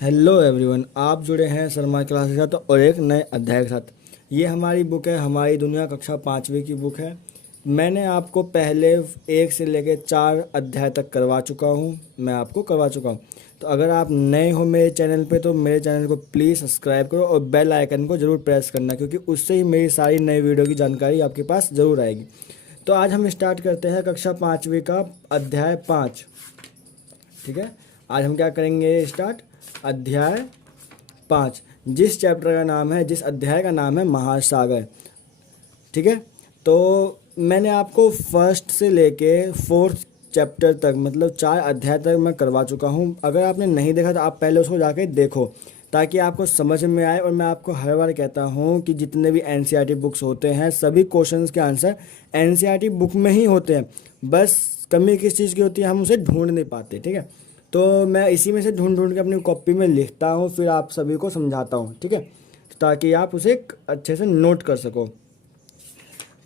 Hello everyone, आप जुड़े हैं शर्मा क्लास के साथ और एक नए अध्याय के साथ। ये हमारी बुक है, हमारी दुनिया कक्षा 5वीं की बुक है। मैंने आपको पहले 1 से लेकर 4 अध्याय तक करवा चुका हूँ, मैं आपको करवा चुका हूँ। तो अगर आप नए हो मेरे चैनल पे तो मेरे चैनल को प्लीज़ सब्सक्राइब करो और बेल आइकन को ज़रूर प्रेस करना, क्योंकि उससे ही मेरी सारी नई वीडियो की जानकारी आपके पास ज़रूर आएगी। तो आज हम स्टार्ट करते हैं कक्षा 5वीं का अध्याय 5। ठीक है, आज हम क्या करेंगे स्टार्ट अध्याय 5, जिस चैप्टर का नाम है, जिस अध्याय का नाम है महासागर। ठीक है, तो मैंने आपको फर्स्ट से लेके 4th चैप्टर तक मतलब 4 अध्याय तक मैं करवा चुका हूँ। अगर आपने नहीं देखा तो आप पहले उसको जाके देखो, ताकि आपको समझ में आए। और मैं आपको हर बार कहता हूँ कि जितने भी एनसीईआरटी बुक्स होते हैं सभी क्वेश्चंस के आंसर एनसीईआरटी बुक में ही होते हैं। बस कमी किस चीज़ की होती है, हम उसे ढूंढ नहीं पाते। ठीक है, तो मैं इसी में से ढूंढ ढूंढ के अपनी कॉपी में लिखता हूँ, फिर आप सभी को समझाता हूँ। ठीक है, ताकि आप उसे अच्छे से नोट कर सको।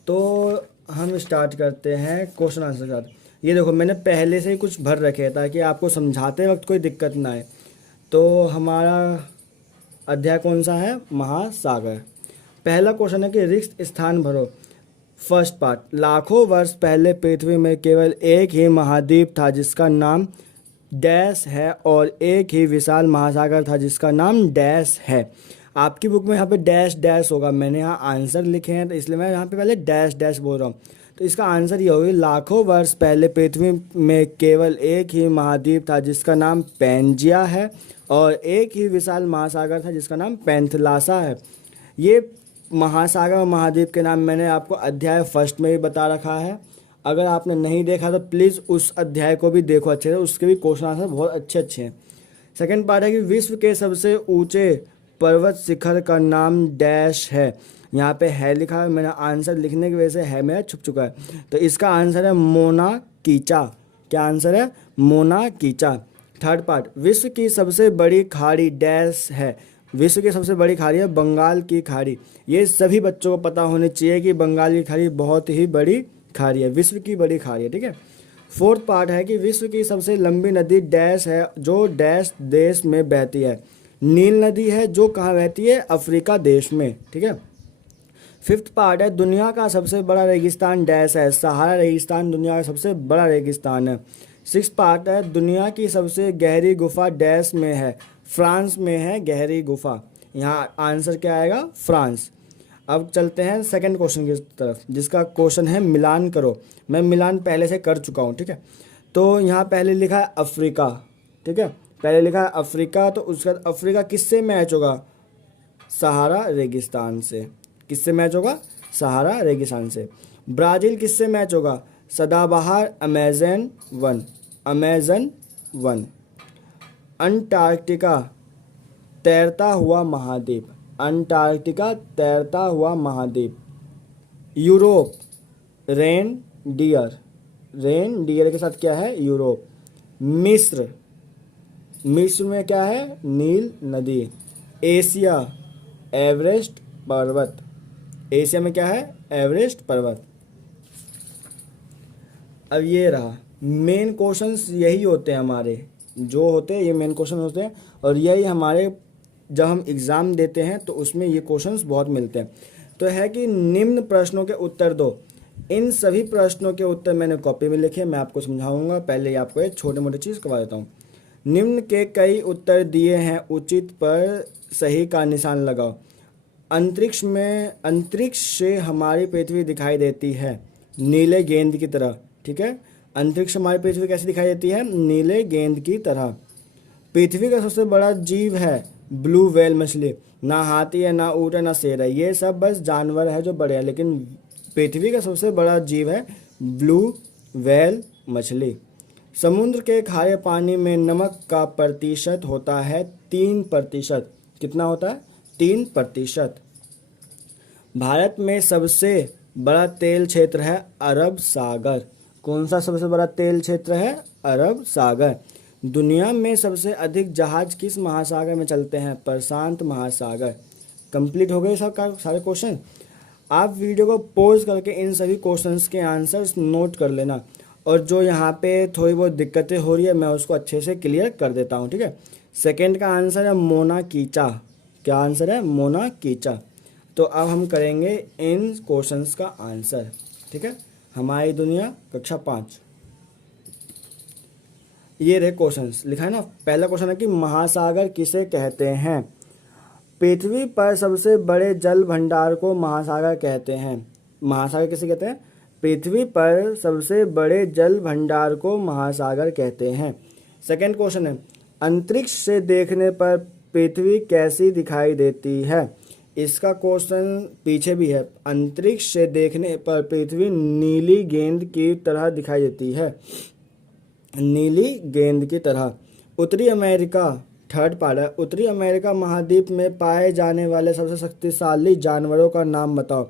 तो हम स्टार्ट करते हैं क्वेश्चन आंसर के साथ। ये देखो, मैंने पहले से ही कुछ भर रखे हैं ताकि आपको समझाते वक्त कोई दिक्कत ना आए। तो हमारा अध्याय कौन सा है? महासागर। पहला क्वेश्चन है कि रिक्त स्थान भरो। फर्स्ट पार्ट, लाखों वर्ष पहले पृथ्वी में केवल एक ही महाद्वीप था जिसका नाम डैश है, और एक ही विशाल महासागर था जिसका नाम डैश है। आपकी बुक में यहाँ पे डैश डैश होगा, मैंने यहाँ आंसर लिखे हैं तो इसलिए मैं यहाँ पे पहले डैश डैश बोल रहा हूँ। तो इसका आंसर ये होगी, लाखों वर्ष पहले पृथ्वी में केवल एक ही महाद्वीप था जिसका नाम पैंजिया है, और एक ही विशाल महासागर था जिसका नाम पैंथलासा है। ये महासागर और महाद्वीप के नाम मैंने आपको अध्याय फर्स्ट में ही बता रखा है। अगर आपने नहीं देखा तो प्लीज़ उस अध्याय को भी देखो अच्छे से, उसके भी क्वेश्चन आंसर बहुत अच्छे अच्छे हैं। सेकंड पार्ट है कि विश्व के सबसे ऊंचे पर्वत शिखर का नाम डैश है। यहाँ पे है लिखा है, मैंने आंसर लिखने की वजह से है मेरा छुप चुका है। तो इसका आंसर है मोना कीचा। क्या आंसर है? मोना कीचा। थर्ड पार्ट, विश्व की सबसे बड़ी खाड़ी डैश है। विश्व की सबसे बड़ी खाड़ी है बंगाल की खाड़ी। ये सभी बच्चों को पता होनी चाहिए कि बंगाल की खाड़ी बहुत ही बड़ी खाड़ी है, विश्व की बड़ी खाड़ी है। ठीक है। फोर्थ पार्ट है कि विश्व की सबसे लंबी नदी डैश है जो डैश देश में बहती है। नील नदी है जो कहाँ बहती है? अफ्रीका देश में। ठीक है। फिफ्थ पार्ट है, दुनिया का सबसे बड़ा रेगिस्तान डैश है। सहारा रेगिस्तान दुनिया का सबसे बड़ा रेगिस्तान है। सिक्स पार्ट है, दुनिया की सबसे गहरी गुफा डैश में है। फ्रांस में है गहरी गुफा। यहाँ आंसर क्या आएगा? फ्रांस। अब चलते हैं सेकंड क्वेश्चन की तरफ, जिसका क्वेश्चन है मिलान करो। मैं मिलान पहले से कर चुका हूँ। ठीक है, तो यहाँ पहले लिखा है अफ्रीका। ठीक है, पहले लिखा है अफ्रीका, तो उसका अफ्रीका किससे मैच होगा? सहारा रेगिस्तान से। किससे मैच होगा? सहारा रेगिस्तान से। ब्राज़ील किससे मैच होगा? सदाबहार अमेजन वन। अमेजन वन। अंटार्कटिका तैरता हुआ महाद्वीप। अंटार्कटिका तैरता हुआ महाद्वीप। Europe reindeer. Reindeer के साथ क्या है? यूरोप। मिस्र, मिस्र में क्या है? नील नदी। एशिया एवरेस्ट पर्वत। एशिया में क्या है? एवरेस्ट पर्वत। अब ये रहा, मेन क्वेश्चंस यही होते हैं हमारे, जो होते हैं ये मेन क्वेश्चन होते हैं, और यही हमारे जब हम एग्ज़ाम देते हैं तो उसमें ये क्वेश्चंस बहुत मिलते हैं। तो है कि निम्न प्रश्नों के उत्तर दो। इन सभी प्रश्नों के उत्तर मैंने कॉपी में लिखे, मैं आपको समझाऊंगा। पहले ही आपको एक छोटे मोटे चीज़ करवा देता हूँ। निम्न के कई उत्तर दिए हैं, उचित पर सही का निशान लगाओ। अंतरिक्ष से हमारी पृथ्वी दिखाई देती है नीले गेंद की तरह। ठीक है, अंतरिक्ष हमारी पृथ्वी कैसे दिखाई देती है? नीले गेंद की तरह। पृथ्वी का सबसे बड़ा जीव है ब्लू व्हेल मछली। ना हाथी है, ना ऊँट है, ना शेर है, ये सब बस जानवर है जो बड़े हैं, लेकिन पृथ्वी का सबसे बड़ा जीव है ब्लू व्हेल मछली। समुद्र के खारे पानी में नमक का प्रतिशत होता है 3%। कितना होता है? 3%। भारत में सबसे बड़ा तेल क्षेत्र है अरब सागर। कौन सा सबसे बड़ा तेल क्षेत्र है? अरब सागर। दुनिया में सबसे अधिक जहाज किस महासागर में चलते हैं? प्रशांत महासागर। कंप्लीट हो गए सब सारे क्वेश्चन। आप वीडियो को पॉज करके इन सभी क्वेश्चंस के आंसर्स नोट कर लेना, और जो यहाँ पे थोड़ी बहुत दिक्कतें हो रही है मैं उसको अच्छे से क्लियर कर देता हूँ। ठीक है, सेकंड का आंसर है मोना कीचा। क्या आंसर है? मोना कीचा। तो अब हम करेंगे इन क्वेश्चंस का आंसर। ठीक है, हमारी दुनिया कक्षा 5। ये रहे क्वेश्चंस, लिखा है ना। पहला क्वेश्चन है कि महासागर किसे कहते हैं? पृथ्वी पर सबसे बड़े जल भंडार को महासागर कहते हैं। महासागर किसे कहते हैं? पृथ्वी पर सबसे बड़े जल भंडार को महासागर कहते हैं। सेकंड क्वेश्चन है, अंतरिक्ष से देखने पर पृथ्वी कैसी दिखाई देती है? इसका क्वेश्चन पीछे भी है। अंतरिक्ष से देखने पर पृथ्वी नीली गेंद की तरह दिखाई देती है। नीली गेंद की तरह। उत्तरी अमेरिका, थर्ड पार्ट है, उत्तरी अमेरिका महाद्वीप में पाए जाने वाले सबसे शक्तिशाली जानवरों का नाम बताओ।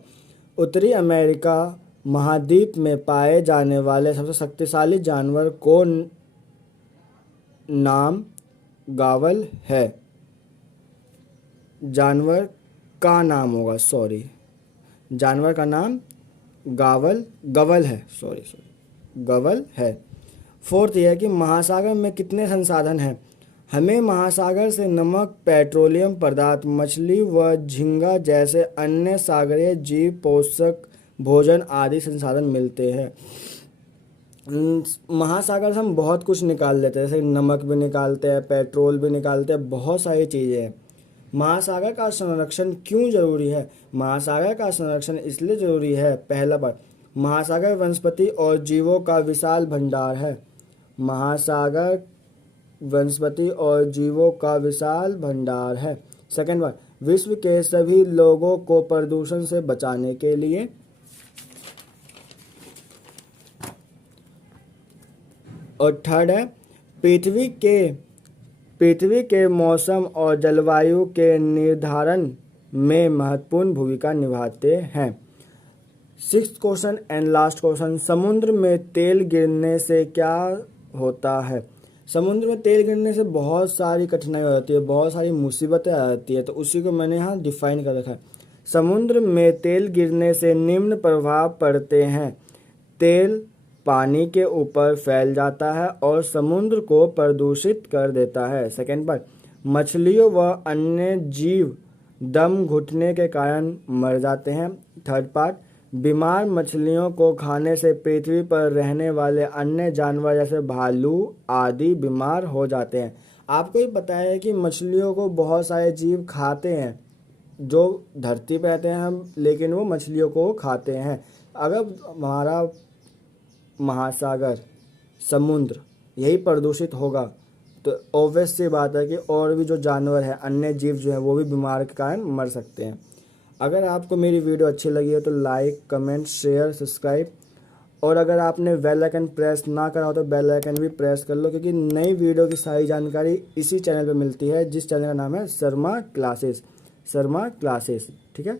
उत्तरी अमेरिका महाद्वीप में पाए जाने वाले सबसे शक्तिशाली जानवर को नाम गावल है। जानवर का नाम होगा, सॉरी, जानवर का नाम गवल है, सॉरी, गवल है। फोर्थ यह है कि महासागर में कितने संसाधन हैं? हमें महासागर से नमक, पेट्रोलियम पदार्थ, मछली व झींगा जैसे अन्य सागरीय जीव, पोषक, भोजन आदि संसाधन मिलते हैं। महासागर से हम बहुत कुछ निकाल लेते हैं, जैसे नमक भी निकालते हैं, पेट्रोल भी निकालते हैं, बहुत सारी चीज़ें हैं। महासागर का संरक्षण क्यों जरूरी है? महासागर का संरक्षण इसलिए जरूरी है, पहला बात, महासागर वनस्पति और जीवों का विशाल भंडार है। महासागर वनस्पति और जीवों का विशाल भंडार है। सेकंड बात, विश्व के सभी लोगों को प्रदूषण से बचाने के लिए। और थर्ड है, पृथ्वी के मौसम और जलवायु के निर्धारण में महत्वपूर्ण भूमिका निभाते हैं। Sixth question and last question, समुद्र में तेल गिरने से क्या होता है? समुद्र में तेल गिरने से बहुत सारी कठिनाई हो जाती है, बहुत सारी मुसीबतें आ जाती है, तो उसी को मैंने यहाँ डिफाइन कर रखा है। समुद्र में तेल गिरने से निम्न प्रभाव पड़ते हैं। तेल पानी के ऊपर फैल जाता है और समुद्र को प्रदूषित कर देता है। सेकेंड पार्ट, मछलियों व अन्य जीव दम घुटने के कारण मर जाते हैं। थर्ड पार्ट, बीमार मछलियों को खाने से पृथ्वी पर रहने वाले अन्य जानवर जैसे भालू आदि बीमार हो जाते हैं। आपको ही पता है कि मछलियों को बहुत सारे जीव खाते हैं, जो धरती पर रहते हैं हम, लेकिन वो मछलियों को खाते हैं। अगर हमारा महासागर, समुद्र यही प्रदूषित होगा तो ऑब्वियस सी बात है कि और भी जो जानवर हैं, अन्य जीव जो हैं, वो भी बीमार के कारण मर सकते हैं। अगर आपको मेरी वीडियो अच्छी लगी है तो लाइक, कमेंट, शेयर, सब्सक्राइब, और अगर आपने बेल आइकन प्रेस ना करा हो तो बेल आइकन भी प्रेस कर लो, क्योंकि नई वीडियो की सारी जानकारी इसी चैनल पे मिलती है, जिस चैनल का नाम है शर्मा क्लासेस। ठीक है।